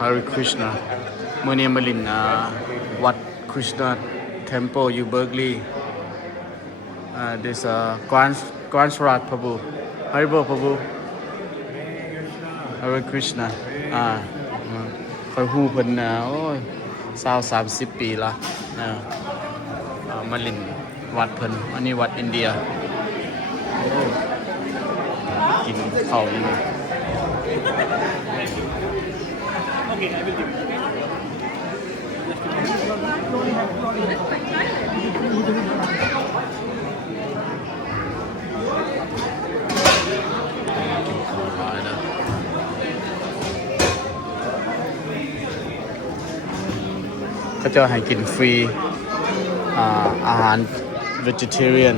Hare Krishna มื้อนี้มาลินวัด Krishna Temple อยู่ Berkeley this Grand Swarat Prabhu Haribo Prabhu Hare Krishna ค่อยฮู้เพิ่นโอ้ย20-30 ปีละมาลินวัดเพิ่นอันนี้วัดอินเดียกินข้าวอยู่Okay, I will give it.เขาจะให้กินฟรีอาหาร vegetarian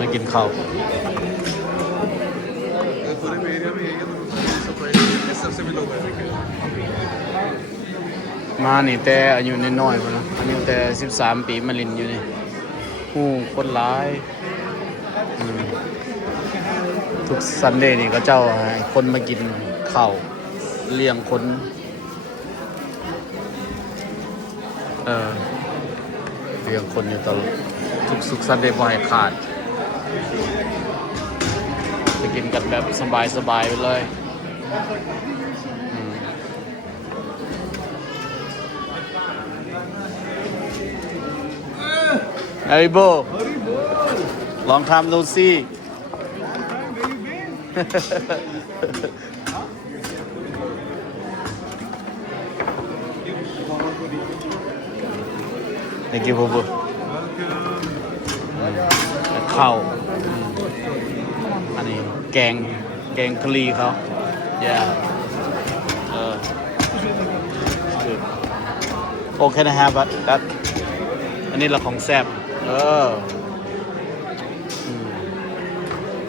มากินข้าวมานี่แต่อายุน้อยๆพุ่นนะอายุแต่13 ปีมาลินอยู่นี่ฮู้คนหลายทุกซันเดย์นี่ก็เจ้าให้คนมากินข้าวเลี้ยงคนเลี้ยงคนอยู่ตลอดทุกซันเดย์บ่ให้ขาดไปกินกันแบบสบายๆไปเลยHaribo long time no see Thank you Bobo ข้าวอันนี้แกงกะหรี่เขา Yeah good Oh can I have that อันนี้ละของแซ่บ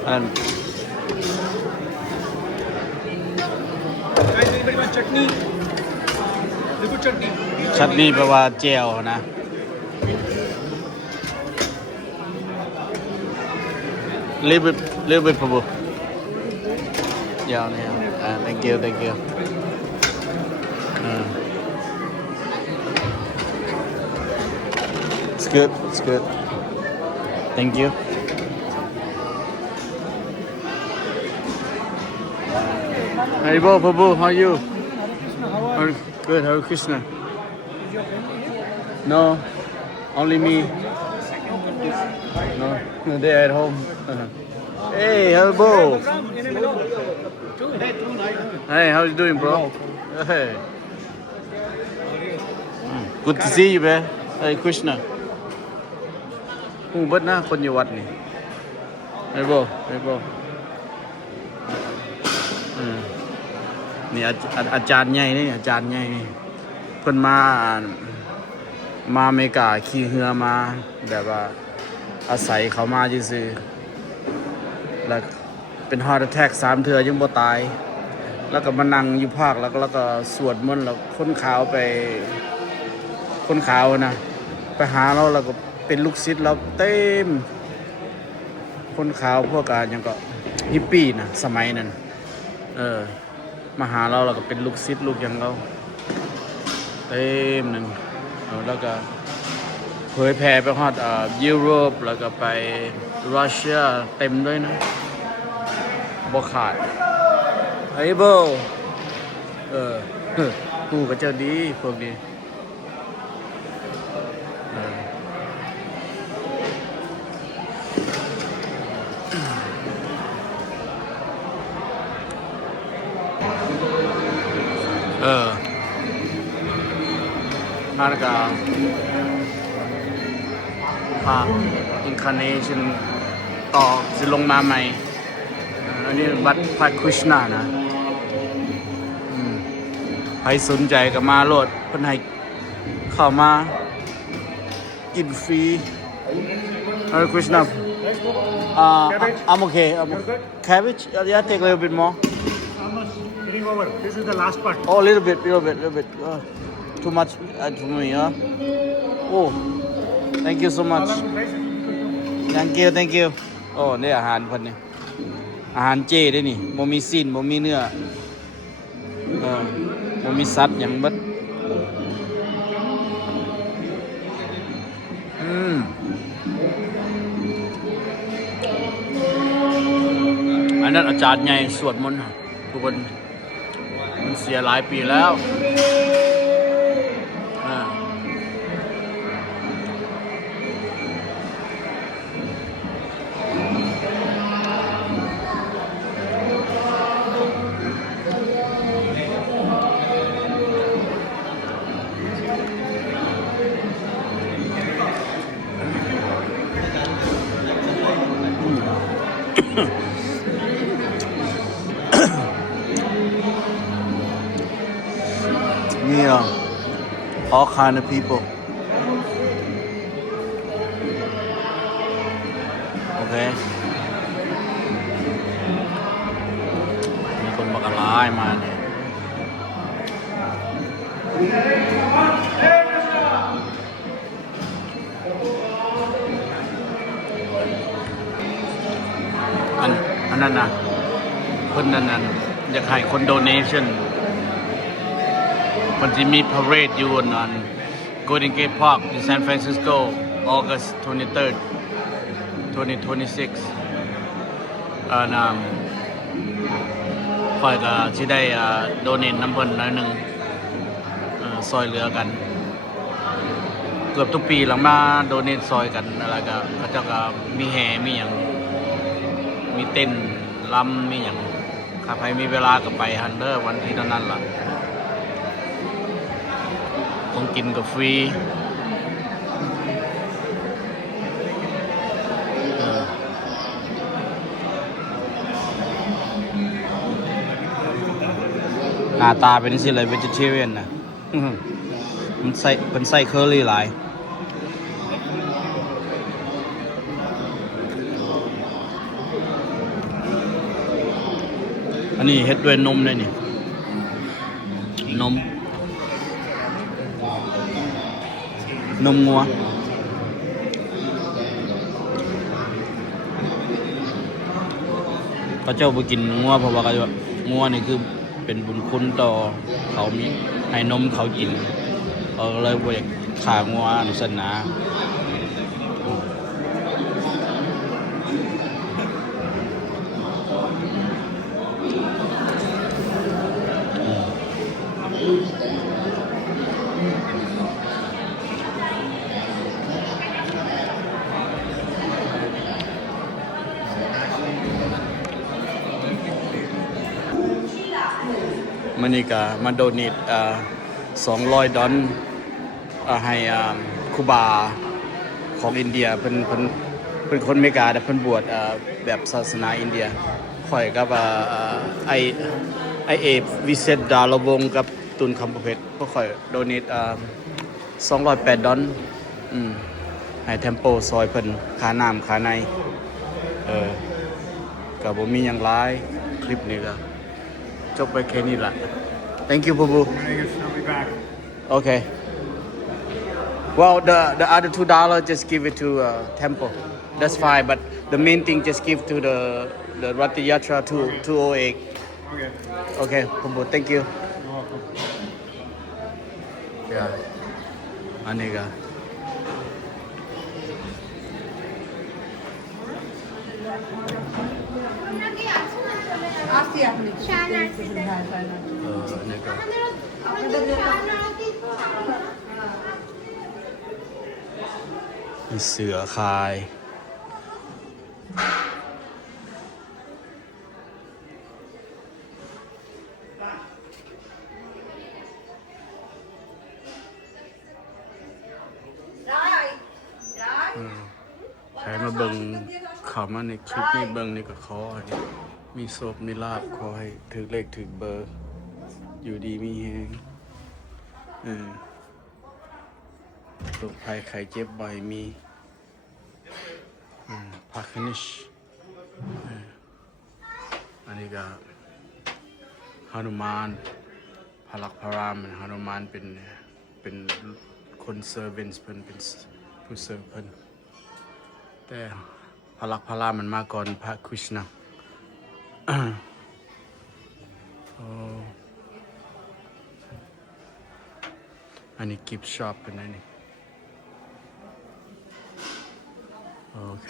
อันนั้นชัตนี่แปลว่าเจลนะlittle bit Prabhu yeah thank you it's good thank you Haribo Prabhu how are you good Hare Krishna no only me no they at home hey Haribo hey how you doing bro hey good to see you man Hare Krishna ฮู้เบิดนะคนอยู่วัดนี่Hariboนี่อาจารย์ใหญ่นี่อาจารย์ใหญ่นี่เพิ่นมาอเมริกาขี่เรือมาแบบว่าอาศัยเขามาซื่อๆแล้วเป็น heart attack 3 เทื่อยังบ่ตายแล้วก็มานั่งอยู่ภาคแล้วก็สวดมนต์แล้วคนขาวนะไปหาเราแล้วก็เป็นลูกศิษย์เราเต็มคนขาวพวกหยังก็ฮิปปี้นะสมัยนั้นมาหาเราแล้วก็เป็นลูกศิษย์ลูกหยังเราเต็มนึงแล้วก็เผยแผ่ไปฮอดยุโรปแล้วก็ไปรัสเซียเต็มด้วยนะบ่ขาดไอ้โบกูก็เจ้าดีพวกนี้นาฬิกาพระ Incarnation ต่อจะลงมาใหม่อันนี้วัดพระคริชนานะใครสนใจก็มาโลดเพิ่นให้ เข้ามากินฟรีKrishna I'm okay cabbage yeah take a little bit more Getting over. This is the last part. Oh, a little bit. Too much for me, huh? Oh, thank you so much. Thank you. Oh, นี่อาหารเพิ่นนี่อาหารเจเด้นี่บ่มีซีนบ่มีเนื้อบ่มีสัตว์หยังเบิดอันนั้นอาจารย์ใหญ่สวดมนต์ทุกคนมันเสียหลายปีแล้วนี่all kind of people okay มีคนบักหลายมาเนี่ยอันนั้นนะคนนั้นอยากให้คน donation มันจะมี parade อยู่นั่น Golden Gate Park in San Francisco August 23rd 2026ค่อยก็สิได้donate น้ำเพิ่นหน่อยนึงซอยเหลือกันเกือบทุกปีหลังมา donate ซอยกันอะไรก็เขาเจ้าก็มีแห่มีหยังมีเต้นลำมีหยังถ้าใครมีเวลาก็ไปฮันเดอร์วันที่นั้นล่ะของกินก็ฟรีหน้าตาเป็นสิเลย vegetarian นะมันใส่เคอรี่หลายอันนี้เฮ็ดด้วยนมเลยนี่นมงัวเขาเจ้าบ่กินงัวเพราะว่างัวนี่คือเป็นบุญคุณต่อเขามีให้นมเขากินเขาเลยบ่อยากฆ่างัวนั่นซั่นนะมันนี่ก็มาโดเนต$200ให้ครูบาของอินเดียเป็นคนอเมริกาแต่เพิ่นบวชแบบศาสนาอินเดียข่อยกับไอเอวิเศษดาลวงศ์กับตุนคำประเพชรพวกข่อยโดเนต$208ให้เทมโปซอยเพิ่นค่าน้ำค่าในก็บ่มีหยังหลายคลิปนี้ก็จบไปแค่นี้ละ Thank you, Bubu. I'll be back. Okay. Well, the other $2 just give it to Temple. That's fine, but the main thing just give to the Ratha Yatra 208. Okay. Okay, Bubu. Thank you. You're welcome. Yeah. Aniga. আসছি আপনিมีเสือคายใครมาเบิ่งเข้ามาในคลิปนี้เบิ่งนี่ก็ขอให้มีโชคมีลาภขอให้ถึกเลขถึกเบอร์อยู่ดีมีแฮง โรคภัยไข้เจ็บบ่ให้มีพาคนิชอันนี้ก็หนุมานพลักพรามหนุมานเป็นคนเซอร์เวนส์เพิ่นเป็นผู้เสิร์ฟเพิ่นแต่พลักพรามมันมาก่อนพระคริชนะอันนี้กิฟต์ช็อปเป็นไงนี่โอเค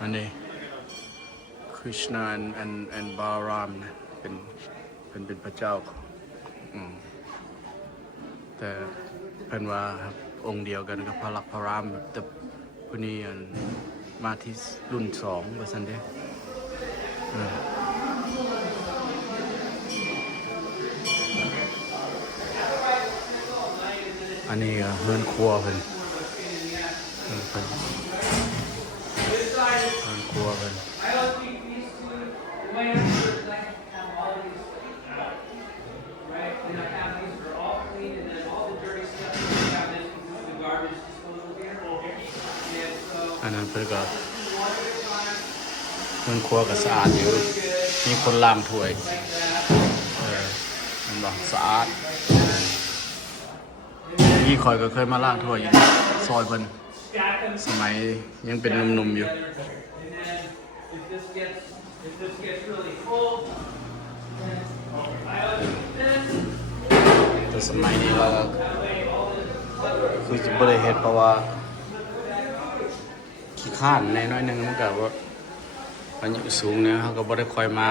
อันนี้คริชนาand บารามนะเป็นพระเจ้าแต่เพิ่นว่าองค์เดียวกันกับพระลักษณ์พระรามแต่ผู้นี้มาที่รุ่น2ว่าซั่นเด้อันนี้เฮือนครัวเพิ่นเฮือนครัวเพิ่นอันนั้นเพิ่นก็เฮือนครัวก็สะอาดอยู่มีคนล้างถ้วยมันบ่สะอาดนี่ข่อยก็เคยมาล้างถ้วยอยู่ซอยเพิ่นสมัยยังเป็นหนุ่มๆอยู่แต่สมัยนี้เราคือจะบ่ได้เฮ็ดเพราะว่าขี้ข้านในน้อยนึงมันก็ว่าอายุสูงเนี่ยเฮาก็บ่ได้ค่อยมา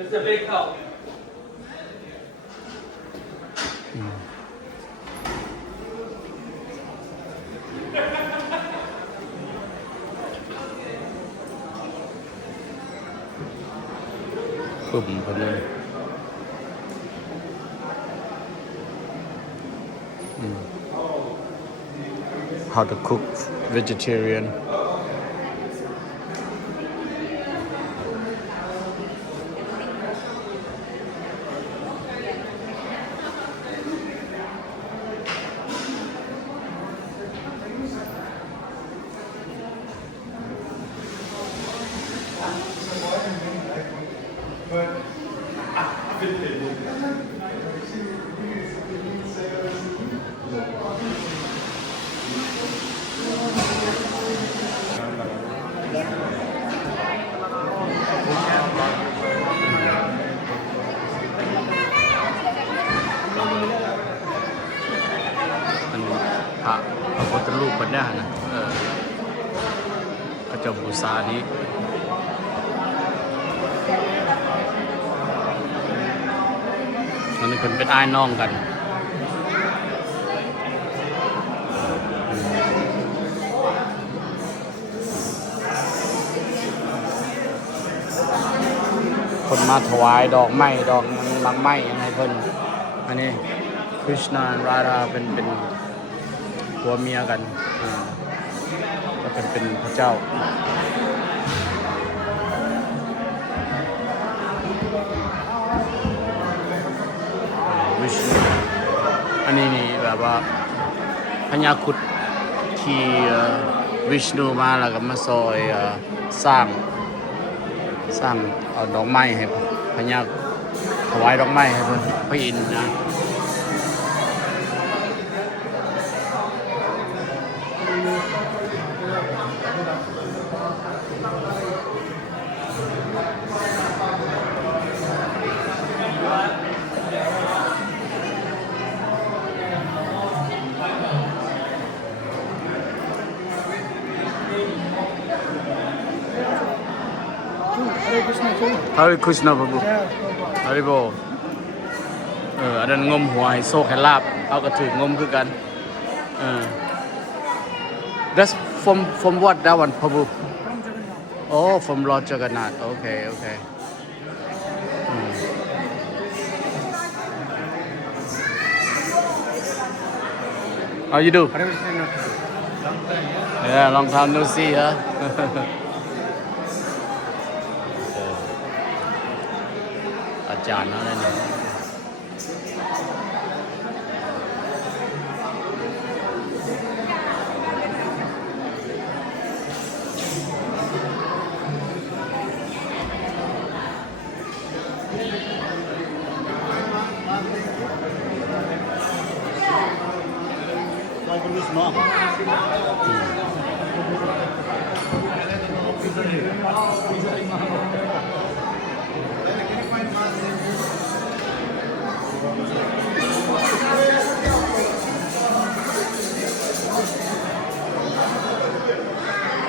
It's a big help. ปุ่มเพิ่นเลยHow to cook vegetarianพระพุทธรูปเป็นได้นะพระเจ้าบูชานี้อันนี้เป็นอ้ายน้องกันคนมาถวายดอกไม้ดอกบางไม้ให้เพิ่นอันนี้คริชนาราดาเป็นผัวเมียกันก็เป็นพระเจ้าวิชนูอันนี้นี่แบบว่าพญาครุฑที่วิชนูมาแล้วก็มาซอยสร้างเอาดอกไม้ให้พญาถวายดอกไม้ให้พระอินทร์นะHare Krishna Prabhu Hare Bol อันนั้นงมหัวให้โชคให้ลาภเอาก็ถึงงมคือกันThat's from what that one Prabhu Oh from Lord Jagannath Okay How you do? Yeah, long time no see, huh? จารย์เนาะนั่นนี่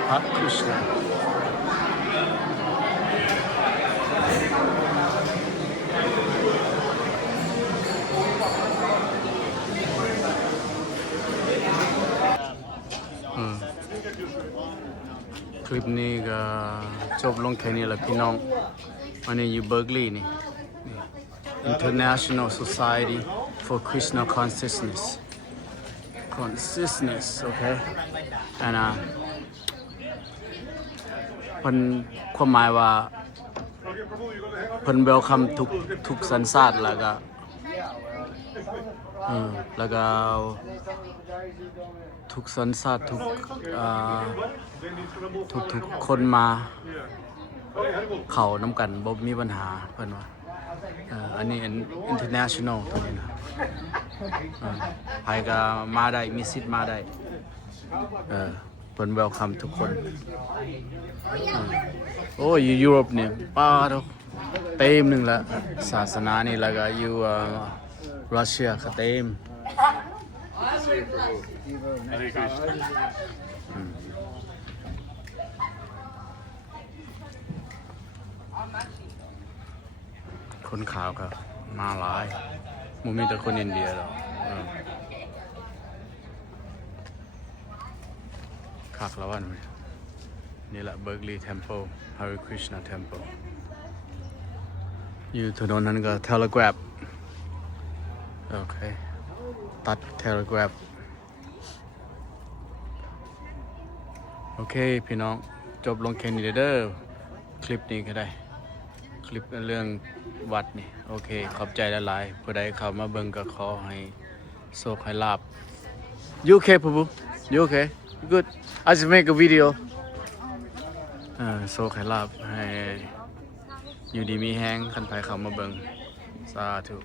พระคริสต์ คลิปนี้ก็จบลงแค่นี้แหละพี่น้องวันนี้อยู่เบิร์กลีย์นี่ International Society for Krishna Consciousness โอเคอันน่ะเพิ่นความหมายว่าเพิ่นเวลคัมทุกสัญชาติแล้วก็ทุกสัญชาติทุกคนมาเข้านํกันบ่มีปัญหาเพิ่นว่าอันนี้ international ตัวนี้นะใครก็มาได้มีสิทธิ์มาได้เพิ่นเวลคัมทุกคนโอ้อยู่ยุโรปนี่ป้าดอกเต็มนึงละศาสนานี่แล้วก็อยู่รัสเซียก็เต็มคนขาวก็มาหลายบ่มีแต่คนอินเดียหรอกคักแล้ววันนี่แหละ Berkeley Temple Hare Krishna Temple อยู่ถนนนั้นก็ Telegraph โอเคตัด Telegraph โอเคพี่น้องจบลงแค่นี้เด้อคลิปนี้ก็ได้คลิปเรื่องวัดนี่โอเคขอบใจหลายๆผู้ใดเข้ามาเบิ่งก็ขอให้โชคให้ลาภ You okay Prabhu You okay Good I just make a video โชคให้ลาภให้อยู่ดีมีแฮงคันไผเข้ามาเบิ่งสาธุ